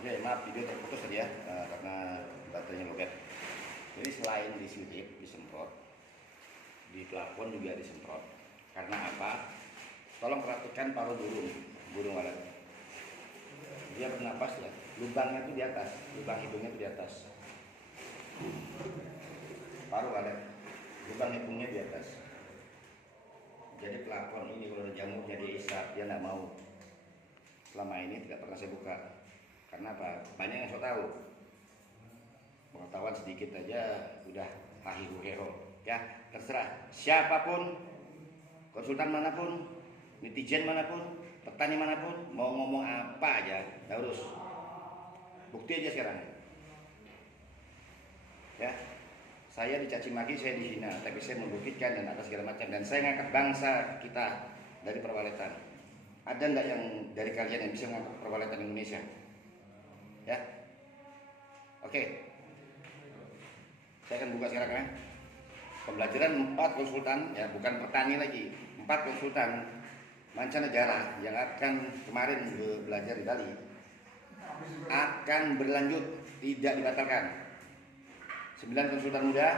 Oke, maaf video terputus tadi ya, karena baterainya lowbat. Jadi selain disilip, disemprot, di plafon juga disemprot. Karena apa? Tolong perhatikan paruh burung walet. Dia bernapas ya, lubangnya itu di atas, lubang hidungnya itu di atas. Paruh walet, lubang hidungnya di atas. Jadi plafon ini kalau ada jamurnya dia isap, dia nggak mau. Selama ini tidak pernah saya buka. Karena apa? Banyak yang saya tahu. Pengetahuan sedikit aja udah hahihuheho. Ya, terserah siapapun, konsultan manapun, netizen manapun, petani manapun, mau ngomong apa aja, nggak urus. Bukti aja sekarang. Ya, saya dicaci maki, saya dihina, tapi saya membuktikan dan atas segala macam. Dan saya ngangkat bangsa kita dari perwaletan. Ada nggak yang dari kalian yang bisa mengangkat perwaletan Indonesia? Ya, oke. Saya akan buka sekarang ya. Pembelajaran 4 konsultan, ya bukan petani lagi, 4 konsultan mancanegara yang akan kemarin belajar di Bali akan berlanjut, tidak dibatalkan. 9 konsultan muda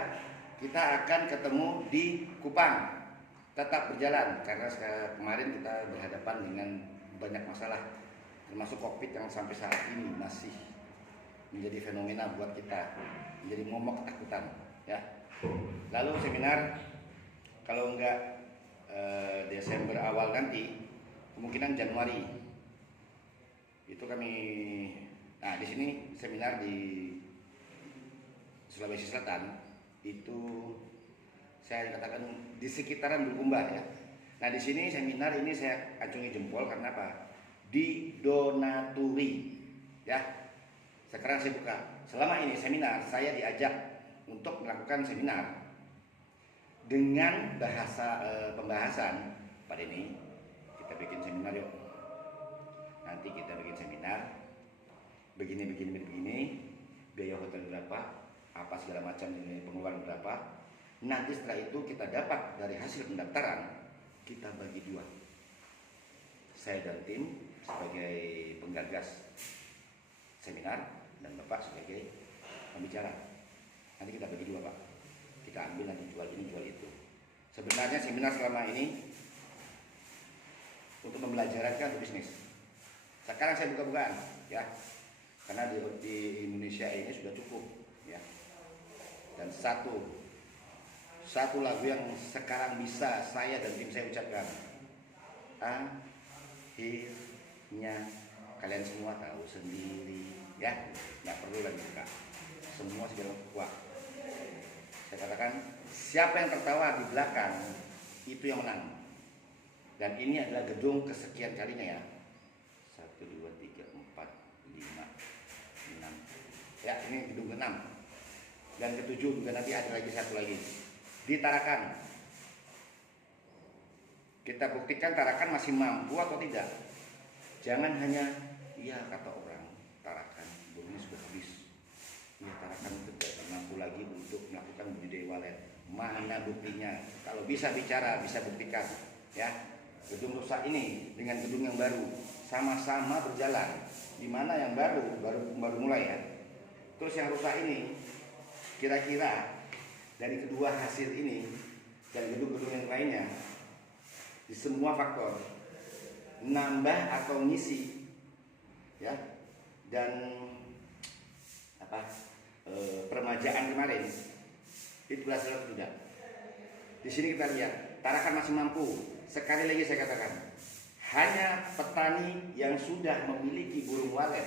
kita akan ketemu di Kupang, tetap berjalan karena kemarin kita berhadapan dengan banyak masalah, termasuk COVID yang sampai saat ini masih menjadi fenomena buat kita, menjadi momok ketakutan ya. Lalu seminar kalau enggak Desember awal nanti, kemungkinan Januari itu kami. Nah, di sini seminar di Sulawesi Selatan itu saya katakan di sekitaran Bulukumba ya. Nah, di sini seminar ini saya acungi jempol karena apa? Didonaturi ya. Sekarang saya buka. Selama ini seminar saya diajak untuk melakukan seminar dengan bahasa pembahasan. Pak Denny, kita bikin seminar yuk. Nanti kita bikin seminar begini, biaya hotel berapa, apa segala macam, ini pengeluaran berapa. Nanti setelah itu kita dapat dari hasil pendaftaran, kita bagi 2. Saya dan tim sebagai penggagas seminar dan Bapak sebagai pembicara. Nanti kita bagi 2 Pak. Kita ambil nanti jual ini jual itu. Sebenarnya seminar selama ini untuk membelajarkan bisnis. Sekarang saya buka-bukaan ya. Karena di Indonesia ini sudah cukup ya. Dan satu lagu yang sekarang bisa saya dan tim saya ucapkan. Akhirnya kalian semua tahu sendiri ya, nggak perlu lagi buka, semua sudah kuat. Saya katakan siapa yang tertawa di belakang itu yang menang. Dan ini adalah gedung kesekian kalinya ya, 1, 2, 3, 4, 5, 6 ya, ini gedung ke-6 dan ke-7 juga nanti ada lagi satu lagi di Tarakan. Kita buktikan Tarakan masih mampu atau tidak. Jangan hanya iya kata orang Tarakan burungnya sudah habis. Ya, Tarakan tidak mampu lagi untuk melakukan budidaya walet. Mana buktinya? Kalau bisa bicara, bisa buktikan. Ya, gedung rusak ini dengan gedung yang baru sama-sama berjalan. Di mana yang baru mulai ya. Terus yang rusak ini kira-kira dari kedua hasil ini dan gedung-gedung yang lainnya, di semua faktor nambah atau ngisi ya, dan permajaan kemarin itu berhasil atau tidak. Di sini kita lihat Tarakan masih mampu. Sekali lagi saya katakan, hanya petani yang sudah memiliki burung walet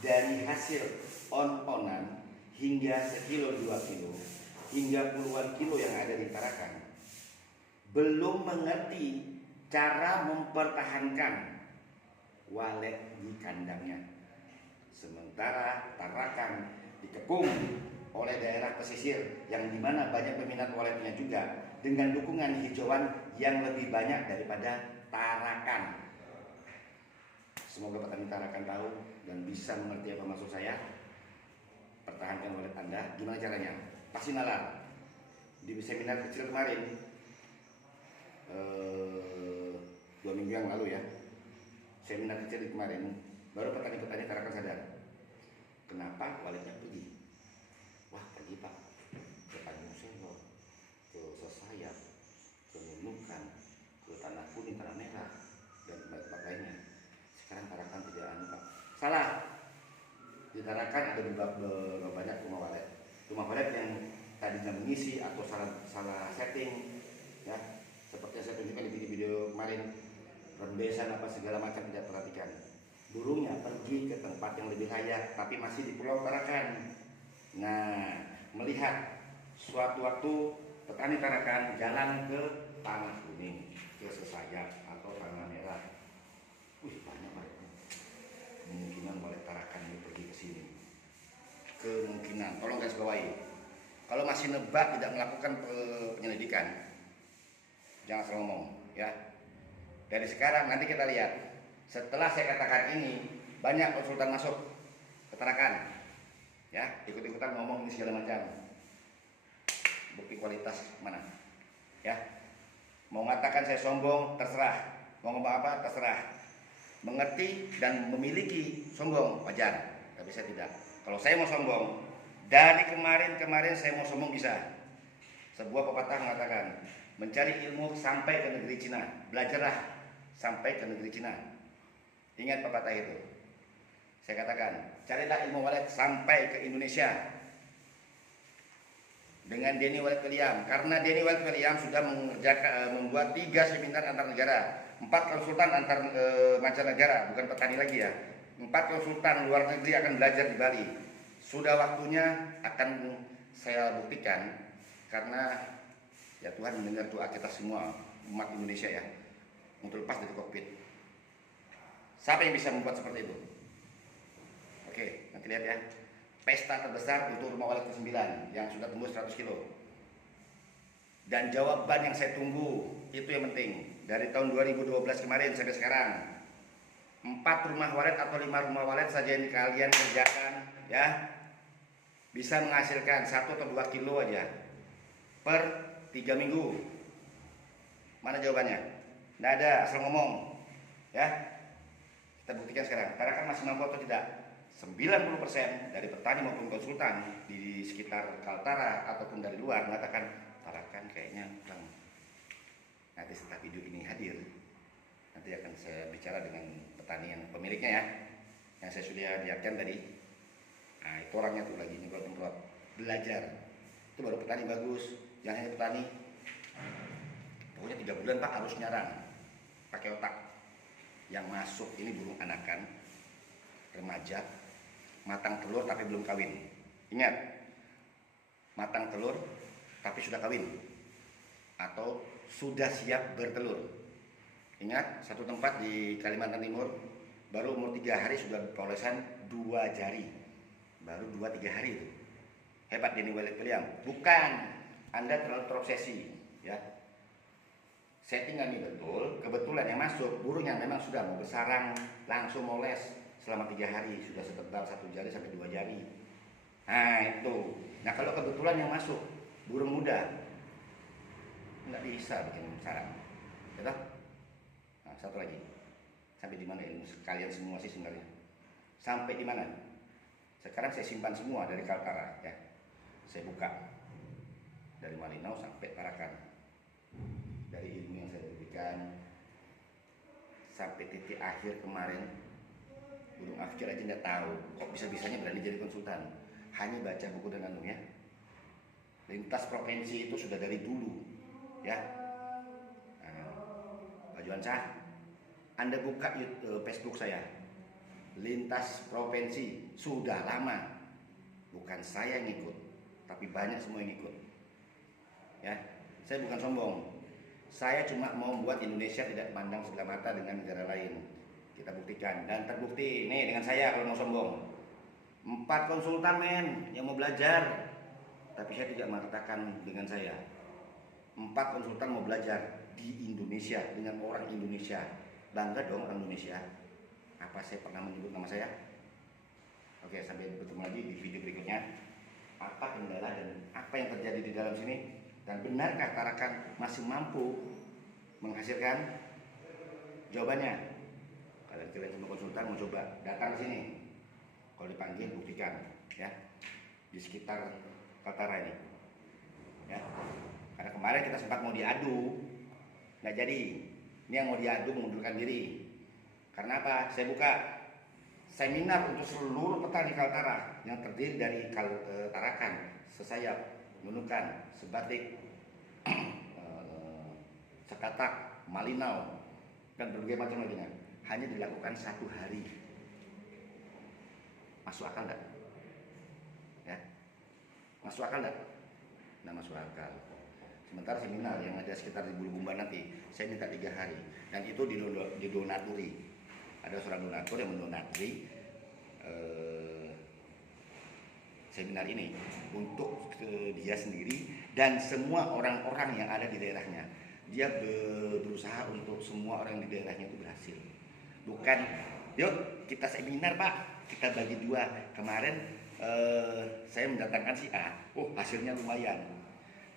dari hasil on-onan hingga 1 kilo 2 kilo hingga puluhan kilo yang ada di Tarakan belum mengerti cara mempertahankan walet di kandangnya. Sementara Tarakan dikepung oleh daerah pesisir yang dimana banyak peminat waletnya juga, dengan dukungan hijauan yang lebih banyak daripada Tarakan. Semoga petani Tarakan tahu dan bisa mengerti apa maksud saya. Pertahankan walet Anda. Gimana caranya? Pasti nalar. Di seminar kecil kemarin 2 minggu yang lalu ya, seminar kecil kemarin Baru petani-petani Tarakan sadar, kenapa walidnya pergi. Wah, pergi Pak ke Tanjung Selor, ke Sesayap, ke Nunukan, ke Tanah Kuning, Tanah Merah, dan tempat lainnya. Sekarang Tarakan tidak Pak. Salah. Di Tarakan ada beberapa banyak rumah walet. Rumah walet yang tadinya mengisi atau salah setting, ya, seperti yang saya tunjukkan di video kemarin, rembesan apa segala macam tidak perhatikan. Burungnya pergi ke tempat yang lebih layak, tapi masih di Pulau Tarakan. Nah, melihat suatu waktu petani Tarakan jalan ke Tanah Kuning, ke Sesayap atau Tanah Merah. Banyak Pak. Kemungkinan walet Tarakan ini pergi ke sini. Kemungkinan, tolong garis bawahi. Kalau masih nebak tidak melakukan penyelidikan, jangan salah ngomong, ya. Dari sekarang nanti kita lihat. Setelah saya katakan ini, banyak konsultan masuk ke Tarakan, ya, ikut-ikutan ngomong ini segala macam. Bukti kualitas mana, ya? Mau mengatakan saya sombong, terserah. Mau ngomong apa, terserah. Mengerti dan memiliki sombong, wajar. Tapi saya tidak. Kalau saya mau sombong, dari kemarin saya mau sombong bisa. Sebuah pepatah mengatakan, mencari ilmu sampai ke negeri Cina, belajarlah sampai ke negeri Cina. Ingat pepatah itu. Saya katakan, carilah ilmu walet sampai ke Indonesia. Dengan Denny Walid William, karena Denny Walid William sudah membuat 3 seminar antar negara, 4 konsultan antar mancanegara, bukan petani lagi ya. 4 konsultan luar negeri akan belajar di Bali. Sudah waktunya akan saya buktikan, karena ya Tuhan mendengar doa kita semua umat Indonesia ya, untuk lepas dari kokpit. Siapa yang bisa membuat seperti itu? Oke, nanti lihat ya. Pesta terbesar untuk rumah walet ke-9 yang sudah tembus 100 kilo. Dan jawaban yang saya tunggu, itu yang penting. Dari tahun 2012 kemarin sampai sekarang, 4 rumah walet atau 5 rumah walet saja yang kalian kerjakan, ya, bisa menghasilkan 1 atau 2 kilo aja per 3 minggu. Mana jawabannya? Nggak ada, asal ngomong, ya. Kita buktikan sekarang, Tarakan masih mampu atau tidak? 90% dari petani maupun konsultan di sekitar Kaltara ataupun dari luar mengatakan Tarakan kayaknya kurang. Nanti setelah video ini hadir, nanti akan saya bicara dengan petani yang pemiliknya ya, yang saya sudah lihatkan tadi. Nah, itu orangnya tuh lagi nyemprot-nyemprot, belajar. Itu baru petani bagus, jangan hanya petani. Pokoknya 3 bulan Pak harus nyarang, pakai otak. Yang masuk ini burung anakan, remaja, matang telur tapi belum kawin. Ingat, matang telur tapi sudah kawin atau sudah siap bertelur. Ingat, satu tempat di Kalimantan Timur baru umur 3 hari sudah perolehan 2 jari, baru 2-3 hari itu. Hebat Denny Walid William. Bukan, Anda terlalu terobsesi, ya. Settingan ini betul, kebetulan yang masuk burung yang memang sudah mau bersarang, langsung moles selama 3 hari, sudah setebal 1 jari sampai 2 jari. Nah itu. Nah kalau kebetulan yang masuk burung muda, nggak bisa bikin sarang, gitu? Nah, satu lagi, sampai di mana ilmu kalian semua sih sebenarnya? Sampai di mana? Sekarang saya simpan semua dari Kaltara, ya. Saya buka dari Malinau sampai Tarakan. Dari ilmu yang saya berikan sampai titik akhir kemarin, burung Afkir aja nggak tahu kok bisa-bisanya berani jadi konsultan. Hanya baca buku dan anu ya. Lintas provinsi itu sudah dari dulu, ya. Pak Juansa, Anda buka Facebook saya, lintas provinsi sudah lama. Bukan saya yang ikut, tapi banyak semua yang ikut. Ya, saya bukan sombong. Saya cuma mau membuat Indonesia tidak pandang sebelah mata dengan negara lain. Kita buktikan dan terbukti nih dengan saya kalau mau sombong. 4 konsultan men yang mau belajar, tapi saya tidak mengatakan dengan saya. 4 konsultan mau belajar di Indonesia dengan orang Indonesia. Bangga dong orang Indonesia. Apa saya pernah menyebut nama saya? Oke, sampai bertemu lagi di video berikutnya. Apa kendala dan apa yang terjadi di dalam sini? Dan benarkah Tarakan masih mampu menghasilkan? Jawabannya, kalian semua konsultan mau coba datang ke sini. Kalau dipanggil buktikan ya di sekitar Kaltara ini. Ya. Karena kemarin kita sempat mau diadu, nggak jadi. Ini yang mau diadu mengundurkan diri. Karena apa? Saya buka seminar untuk seluruh petani Kaltara yang terdiri dari Tarakan, Sesayap, Nunukan, Sebatik, Sekatak, Malinau, dan berbagai macam lainnya. Hanya dilakukan 1 hari. Masuk akal enggak? Ya. Masuk akal enggak? Nah, masuk akal. Sementara seminar yang ada sekitar di Bulukumba nanti, saya minta 3 hari. Dan itu didonaturi. Ada seorang donatur yang mendonaturi seminar ini untuk dia sendiri dan semua orang-orang yang ada di daerahnya. Dia berusaha untuk semua orang di daerahnya itu berhasil. Bukan, yuk kita seminar Pak, kita bagi 2. Kemarin saya mendatangkan si A, hasilnya lumayan.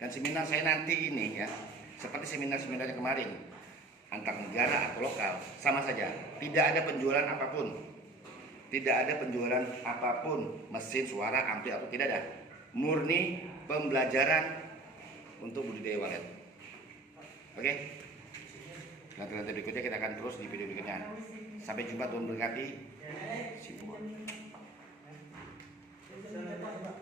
Dan seminar saya nanti ini ya, seperti seminar-seminar yang kemarin, antar negara atau lokal, sama saja. Tidak ada penjualan apapun. Tidak ada penjualan apapun, mesin, suara, ampli atau tidak ada. Murni pembelajaran untuk budidaya walet. Oke? Nanti berikutnya kita akan terus di video berikutnya. Sampai jumpa, Tuhan berkati.